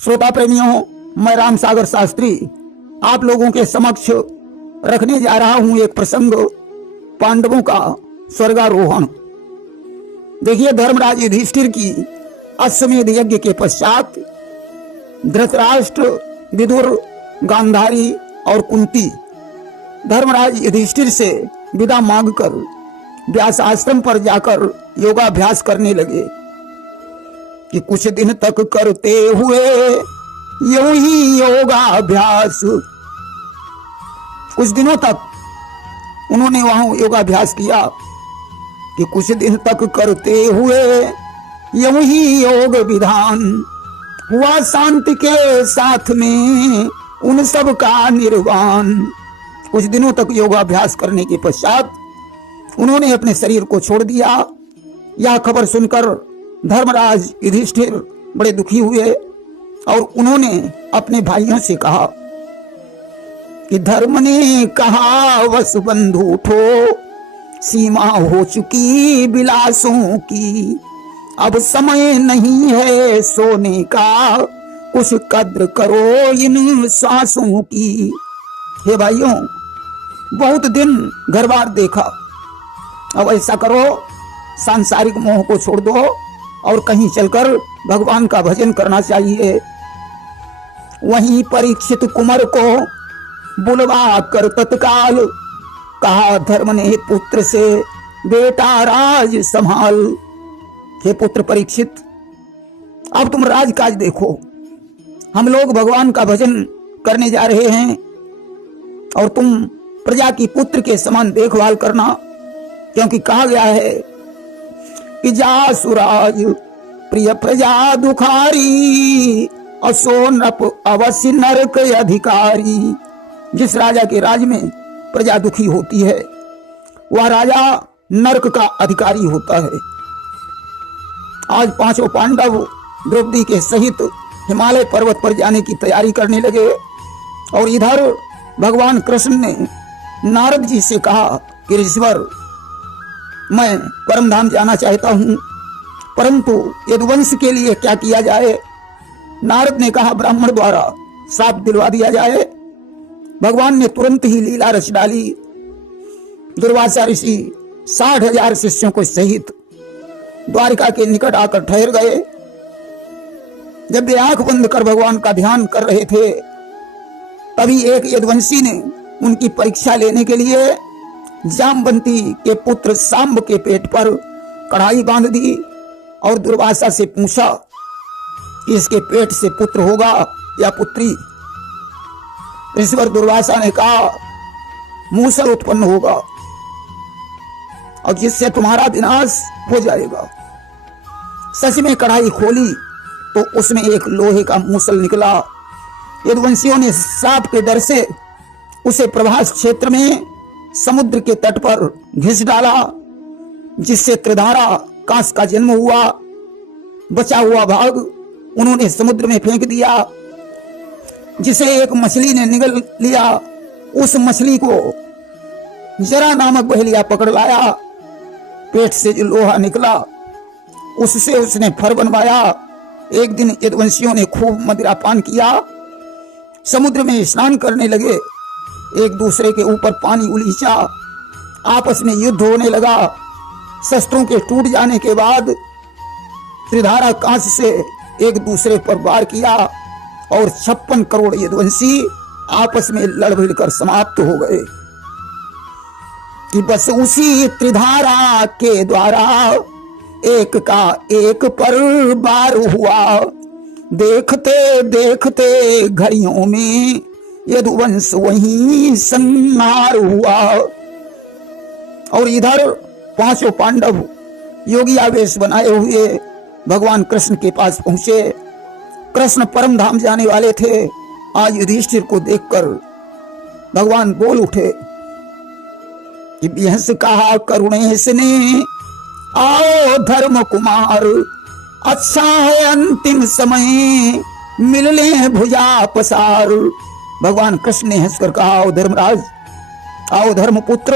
श्रोता प्रेमियों, मैं राम सागर शास्त्री आप लोगों के समक्ष रखने जा रहा हूं एक प्रसंग, पांडवों का स्वर्गारोहण। देखिए, धर्मराज युधिष्ठिर की अश्वमेध यज्ञ के पश्चात धृतराष्ट्र, विदुर, गांधारी और कुंती धर्मराज युधिष्ठिर से विदा मांगकर व्यास आश्रम पर जाकर योगाभ्यास करने लगे कि कुछ दिन तक करते हुए यूं ही योगाभ्यास। कुछ दिनों तक उन्होंने वहां योगाभ्यास किया कि कुछ दिन तक करते हुए यूं ही योग विधान हुआ शांति के साथ में उन सब का निर्वाण। कुछ दिनों तक योगाभ्यास करने के पश्चात उन्होंने अपने शरीर को छोड़ दिया। यह खबर सुनकर धर्मराज युधिष्ठिर बड़े दुखी हुए और उन्होंने अपने भाइयों से कहा कि धर्म ने कहा वस बंधु उठो, सीमा हो चुकी विलासों की, अब समय नहीं है सोने का, कुछ कद्र करो इन सांसों की। हे भाइयों, बहुत दिन घर बार देखा, अब ऐसा करो, सांसारिक मोह को छोड़ दो और कहीं चलकर भगवान का भजन करना चाहिए। वहीं परीक्षित कुमार को बुलवा कर तत्काल कहा धर्म ने पुत्र से, बेटा राज संभाल। हे पुत्र परीक्षित, अब तुम राजकाज देखो, हम लोग भगवान का भजन करने जा रहे हैं और तुम प्रजा की पुत्र के समान देखभाल करना, क्योंकि कहा गया है कि जा सुराज प्रिय प्रजा दुखारी, असो नप अवश्य नरक अधिकारी। जिस राजा के राज में प्रजा दुखी होती है वह राजा नरक का अधिकारी होता है। आज पांचों पांडव द्रौपदी के सहित हिमालय पर्वत पर जाने की तैयारी करने लगे और इधर भगवान कृष्ण ने नारद जी से कहा कि ऋषिवर, मैं परम धाम जाना चाहता हूं, परंतु यदुवंश के लिए क्या किया जाए। नारद ने कहा ब्राह्मण द्वारा श्राप दिलवा दिया जाए। भगवान ने तुरंत ही लीला रच डाली। दुर्वासा ऋषि 60,000 शिष्यों को सहित द्वारिका के निकट आकर ठहर गए। जब वे आंख बंद कर भगवान का ध्यान कर रहे थे, तभी एक यदुवंशी ने उनकी परीक्षा लेने के लिए जामवंती के पुत्र सांब के पेट पर कढ़ाई बांध दी और दुर्वासा से पूछा कि इसके पेट से पुत्र होगा या पुत्री। ऋषिवर दुर्वासा ने कहा मूसल उत्पन्न होगा और जिससे तुम्हारा विनाश हो जाएगा। सच में कढ़ाई खोली तो उसमें एक लोहे का मूसल निकला। यदुवंशियों ने सांप के डर से उसे प्रभास क्षेत्र में समुद्र के तट पर घिस डाला, जिससे त्रिधारा कांस का जन्म हुआ। बचा हुआ भाग उन्होंने समुद्र में फेंक दिया, जिसे एक मछली ने निगल लिया। उस मछली को जरा नामक बहेलिया पकड़ लाया। पेट से जो लोहा निकला उससे उसने फर बनवाया। एक दिन यदुवंशियों ने खूब मदिरा पान किया, समुद्र में स्नान करने लगे, एक दूसरे के ऊपर पानी उलीचा, आपस में युद्ध होने लगा। शस्त्रों के टूट जाने के बाद त्रिधारा कांच से एक दूसरे पर वार किया और 56 करोड़ यदुवंशी आपस में लड़ भिड़ कर समाप्त हो गए। कि बस उसी त्रिधारा के द्वारा एक का एक पर बार हुआ, देखते देखते घड़ियों में यदुवंश वहीं संहार हुआ। और इधर पांचों पांडव योगी आवेश बनाए हुए भगवान कृष्ण के पास पहुंचे। कृष्ण परम धाम जाने वाले थे। आज युधिष्ठिर को देखकर भगवान बोल उठे कि बिहस कहा करुणेश ने, आओ धर्म कुमार, अच्छा है अंतिम समय, मिल ले भुजा पसार। भगवान कृष्ण ने हंसकर कहा, आओ धर्मराज, आओ धर्मपुत्र,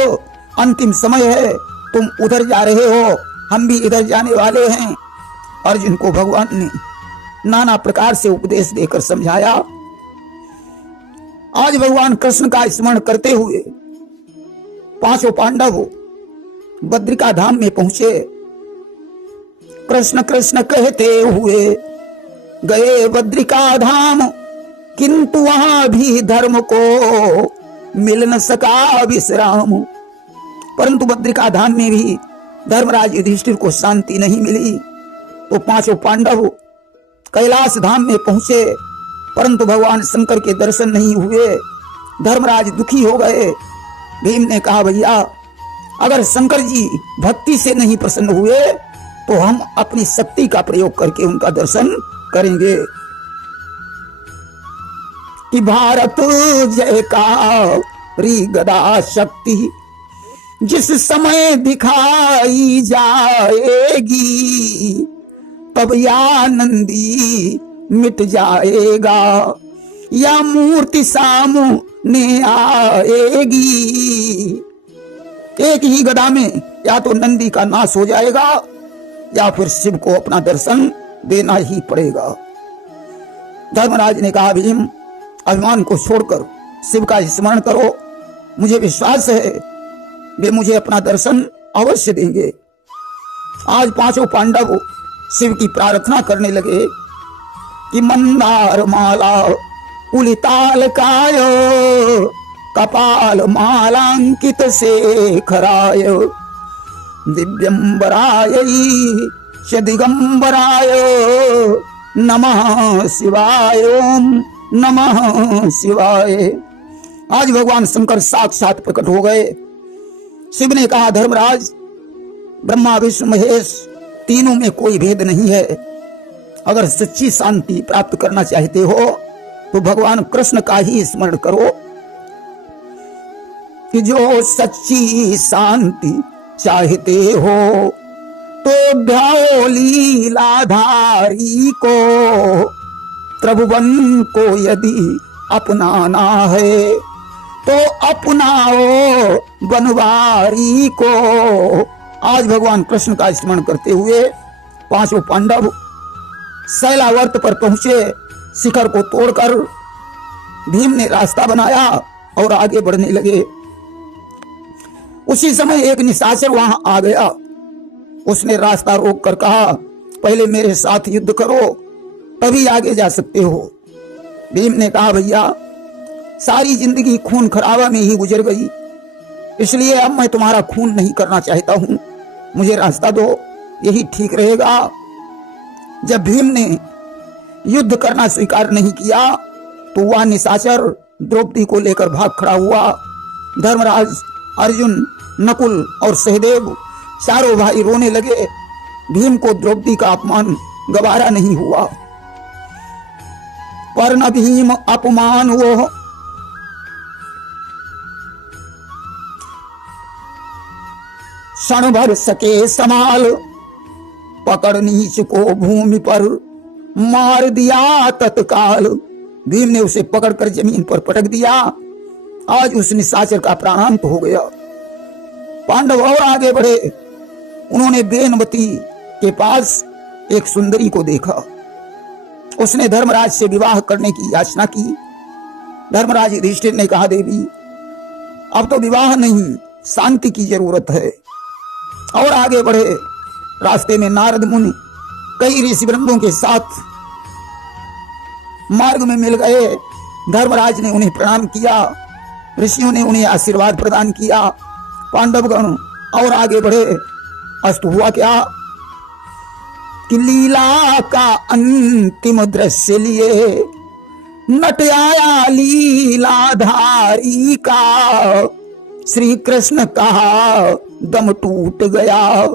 अंतिम समय है, तुम उधर जा रहे हो, हम भी इधर जाने वाले हैं। अर्जुन को भगवान ने नाना प्रकार से उपदेश देकर समझाया। आज भगवान कृष्ण का स्मरण करते हुए पांचों पांडव बद्रिका धाम में पहुंचे। कृष्ण कृष्ण कहते हुए गए बद्रिका धाम, किंतु वहां भी धर्म को मिल न सका विश्राम। परंतु बद्रिका धाम में भी धर्मराज युधिष्ठिर को शांति नहीं मिली। तो पांचों पांडव कैलाश धाम में पहुंचे, परंतु भगवान शंकर के दर्शन नहीं हुए। धर्मराज दुखी हो गए। भीम ने कहा, भैया अगर शंकर जी भक्ति से नहीं प्रसन्न हुए तो हम अपनी शक्ति का प्रयोग करके उनका दर्शन करेंगे। कि भारत जय का री गदा शक्ति जिस समय दिखाई जाएगी, तब या नंदी मिट जाएगा या मूर्ति सामने आएगी। एक ही गदा में या तो नंदी का नाश हो जाएगा या फिर शिव को अपना दर्शन देना ही पड़ेगा। धर्मराज ने कहा, भीम अभिमान को छोड़कर शिव का स्मरण करो, मुझे विश्वास है वे मुझे अपना दर्शन अवश्य देंगे। आज पांचों पांडव शिव की प्रार्थना करने लगे कि मंदार माला उलिताल काय कपाल मालांकित शेखराय दिव्यंबराय च दिगंबराय नमः शिवाय ओम नमः शिवाय। आज भगवान शंकर साक्षात प्रकट हो गए। शिव ने कहा, धर्मराज ब्रह्मा विष्णु महेश तीनों में कोई भेद नहीं है। अगर सच्ची शांति प्राप्त करना चाहते हो तो भगवान कृष्ण का ही स्मरण करो। कि जो सच्ची शांति चाहते हो तो ध्याओ लीलाधारी को, त्रिभुवन को यदि अपनाना है तो अपनाओ बनवारी को। आज भगवान कृष्ण का स्मरण करते हुए पांचों पांडव शैलावर्त पर पहुंचे। शिखर को तोड़कर भीम ने रास्ता बनाया और आगे बढ़ने लगे। उसी समय एक निशाचर वहां आ गया। उसने रास्ता रोककर कहा, पहले मेरे साथ युद्ध करो तभी आगे जा सकते हो। भीम ने कहा, भैया सारी जिंदगी खून खराबा में ही गुजर गई, इसलिए अब मैं तुम्हारा खून नहीं करना चाहता हूं, मुझे रास्ता दो, यही ठीक रहेगा। जब भीम ने युद्ध करना स्वीकार नहीं किया तो वह निशाचर द्रौपदी को लेकर भाग खड़ा हुआ। धर्मराज, अर्जुन, नकुल और सहदेव चारों भाई रोने लगे। भीम को द्रौपदी का अपमान गवारा नहीं हुआ। पर न भीम अपमान वो क्षण भर सके समाल, पकड़ नीच को भूमि पर मार दिया तत्काल। भीम ने उसे पकड़कर जमीन पर पटक दिया। आज उस निशाचर का प्राणांत हो गया। पांडव और आगे बढ़े। उन्होंने बेनवती के पास एक सुंदरी को देखा। उसने धर्मराज से विवाह करने की याचना की। धर्मराज युधिष्ठिर ने कहा, देवी अब तो विवाह नहीं, शांति की जरूरत है। और आगे बढ़े। रास्ते में नारद मुनि कई ऋषि वृंदों के साथ मार्ग में मिल गए। धर्मराज ने उन्हें प्रणाम किया। ऋषियों ने उन्हें आशीर्वाद प्रदान किया। पांडवगण और आगे बढ़े। अस्त हुआ क्या कि लीला का अंतिम दृश्य लिए नट आया लीलाधारी का। श्री कृष्ण कहा दम टूट गया,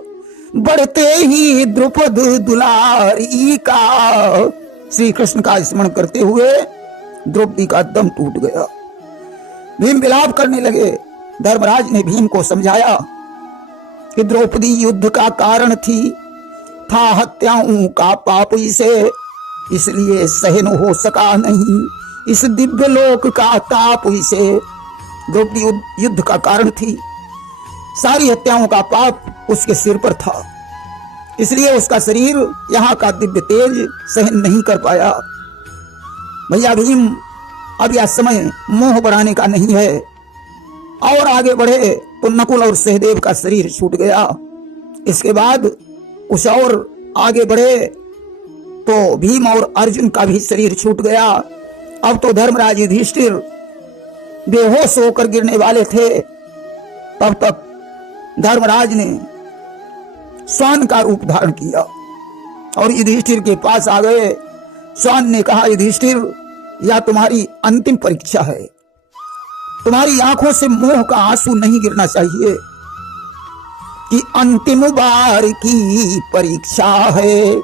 बढ़ते ही द्रुपद दुलारी का। श्री कृष्ण का स्मरण करते हुए द्रौपदी का दम टूट गया। भीम विलाप करने लगे। धर्मराज ने भीम को समझाया कि द्रौपदी युद्ध का कारण थी, था हत्याओं का पाप इसे, इसलिए सहन हो सका नहीं इस दिव्य लोक का ताप इसे। द्रौपदी युद्ध का कारण थी, सारी हत्याओं का पाप उसके सिर पर था, इसलिए उसका शरीर यहाँ का दिव्य तेज सहन नहीं कर पाया। भैया भीम, अब यह समय मोह बढ़ाने का नहीं है। और आगे बढ़े तो नकुल और सहदेव का शरीर छूट गया। इसके बाद कुछ और आगे बढ़े तो भीम और अर्जुन का भी शरीर छूट गया। अब तो धर्मराज युधिष्ठिर बेहोश होकर गिरने वाले थे। तब तक धर्मराज ने श्वान का रूप धारण किया और युधिष्ठिर के पास आ गए। श्वान ने कहा, युधिष्ठिर, यह तुम्हारी अंतिम परीक्षा है। तुम्हारी आंखों से मोह का आंसू नहीं गिरना चाहिए कि अंतिम बार की परीक्षा है।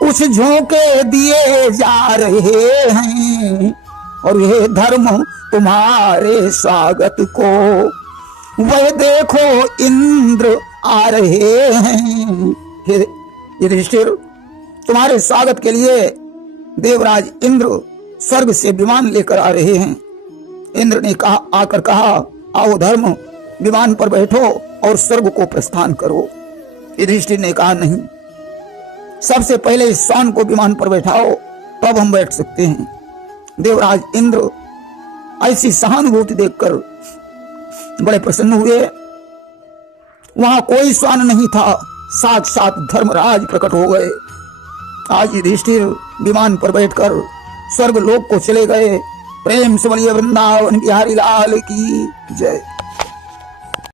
कुछ झोंके दिए जा रहे हैं और ये धर्म तुम्हारे स्वागत को। वह देखो इंद्र आ रहे हैं। हे युधिष्ठिर, तुम्हारे स्वागत के लिए देवराज इंद्र स्वर्ग से विमान लेकर आ रहे हैं। इंद्र ने आकर कहा, आओ धर्म, विमान पर बैठो और स्वर्ग को प्रस्थान करो। युधिष्ठिर ने कहा, नहीं, सबसे पहले इस श्वान को विमान पर बैठाओ, तब हम बैठ सकते हैं। देवराज इंद्र ऐसी सहानुभूति देखकर बड़े प्रसन्न हुए। वहां कोई श्वान नहीं था, साक्षात धर्मराज प्रकट हो गए। आज युधिष्ठिर विमान पर बैठकर स्वर्ग लोक को चले गए। प्रेम से बोलिए वृंदावन बिहारी लाल की जय।